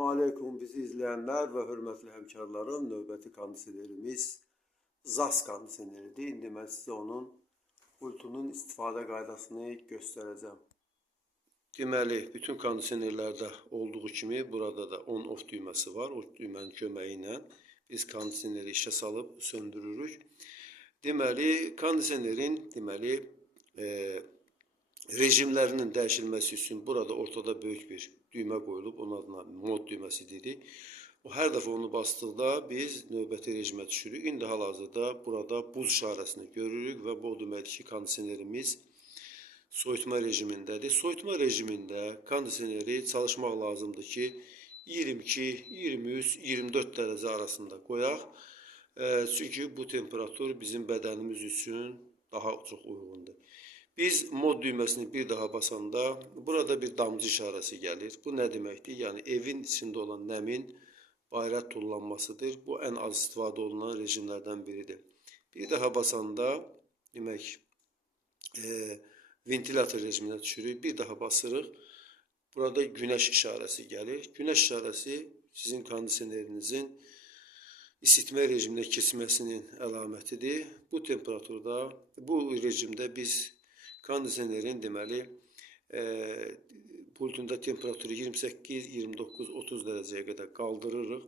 Esselamu Aleyküm bizi izleyenler ve hürmetli hemkarlarım. Növbəti kondisionerimiz ZAS kondisioneridir. İndi mən sizə onun pultunun istifadə qaydasını göstərəcəm. Deməli, bütün kondisionerlərdə olduğu kimi burada da on-off düyməsi var. O düymənin köməyi ilə biz kondisioneri işə salıb söndürürük. Deməli, kondisionerin rejimlərinin dəyişilməsi üçün burada ortada böyük bir düymə qoyulub. Onun adına mod düyməsi dedik. O hər dəfə onu basdıqda biz növbəti rejimə düşürük. İndi hal-hazırda burada buz işarəsini görürük və bu deməkdir ki, kondisionerimiz soyutma rejimindədir. Soyutma rejimində kondisioneri çalışmaq lazımdır ki, 22, 23, 24 dərəcə arasında qoyaq. Çünki bu temperatur bizim bədənimiz üçün daha çox uyğundur. Biz mod düyməsini bir daha basanda burada bir damcı işarəsi gəlir. Bu nə deməkdir? Yəni evin içində olan nəmin bayıra tullanmasıdır. Bu ən az istifadə olunan rejimlərdən biridir. Bir daha basanda demək ventilator rejiminə düşürük. Bir daha basırıq. Burada günəş işarəsi gəlir. Günəş işarəsi sizin kondisionerinizin isitmə rejiminə keçməsinin əlamətidir. Bu temperaturda, bu rejimdə biz kondisionerin deməli pultunda temperaturu 28, 29, 30 dərəcəyə qədər qaldırırıq.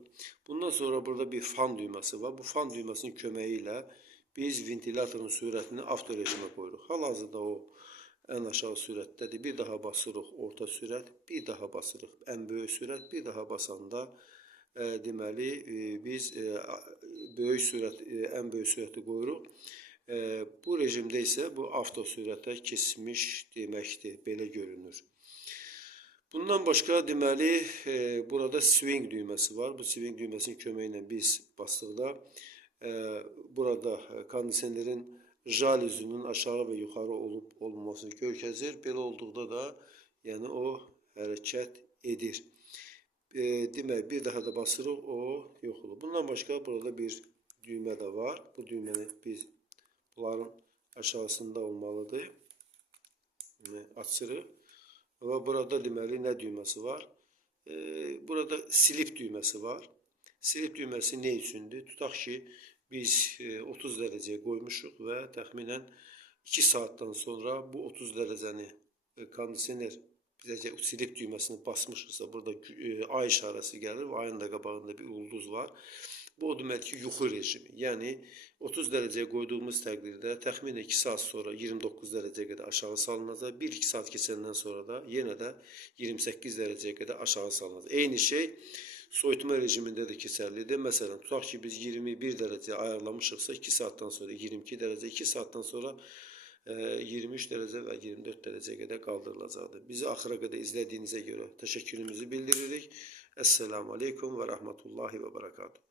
Bundan sonra burada bir fan düyməsi var. Bu fan düyməsinin köməyi ilə biz ventilatorun sürətini avto rejimə qoyuruq. Hal-hazırda o ən aşağı sürətdədir. Bir daha basırıq orta sürət, bir daha basırıq ən böyük sürət, bir daha basanda deməli biz böyük sürət, ən böyük sürəti qoyuruq. Bu rejimdə isə bu avto sürətə keçmiş deməkdir, belə görünür. Bundan başqa deməli burada swing düyməsi var. Bu swing düyməsinin köməyi ilə biz basdıqda burada kondisionerin jalüzünün aşağı və yuxarı olub-olmamasını görkəzir. Belə olduqda da yəni o hərəkət edir. Demək, bir daha da basırıq, o yox olur. Bundan başqa burada bir düymə də var. Bu düyməni biz bunların aşağısında olmalıdır. Açırıq. Və burada deməli nə düyməsi var? Burada silip düyməsi var. Silip düyməsi nə üçündür? Tutaq ki, biz 30 dərəcəyə qoymuşuq və təxminən 2 saatdan sonra bu 30 dərəcəni kondisioner bizəcə silip düyməsini basmışıqsa, burada ay işarəsi gəlir və ayın da qabağında bir ulduz var. Bu o demək ki, yuxu rejimi. Yəni 30 dərəcəyə qoyduğumuz təqdirdə təxminən 2 saat sonra 29 dərəcəyə qədər aşağı salınacaq. 1-2 saat keçəndən sonra da yenə də 28 dərəcəyə qədər aşağı salınacaq. Eyni şey soyutma rejimində də keçərlidir. Məsələn, tutaq ki, biz 21 dərəcəyə ayarlamışıqsa 2 saatdan sonra 22 dərəcə, 2 saatdan sonra 23 dərəcə və 24 dərəcəyə qədər qaldırılacaqdır. Bizi axıra qədər izlədiyinizə görə təşəkkürümüzü bildiririk. Esselamu Aleyküm və Rəhmətullahi və Bərəkatuhu.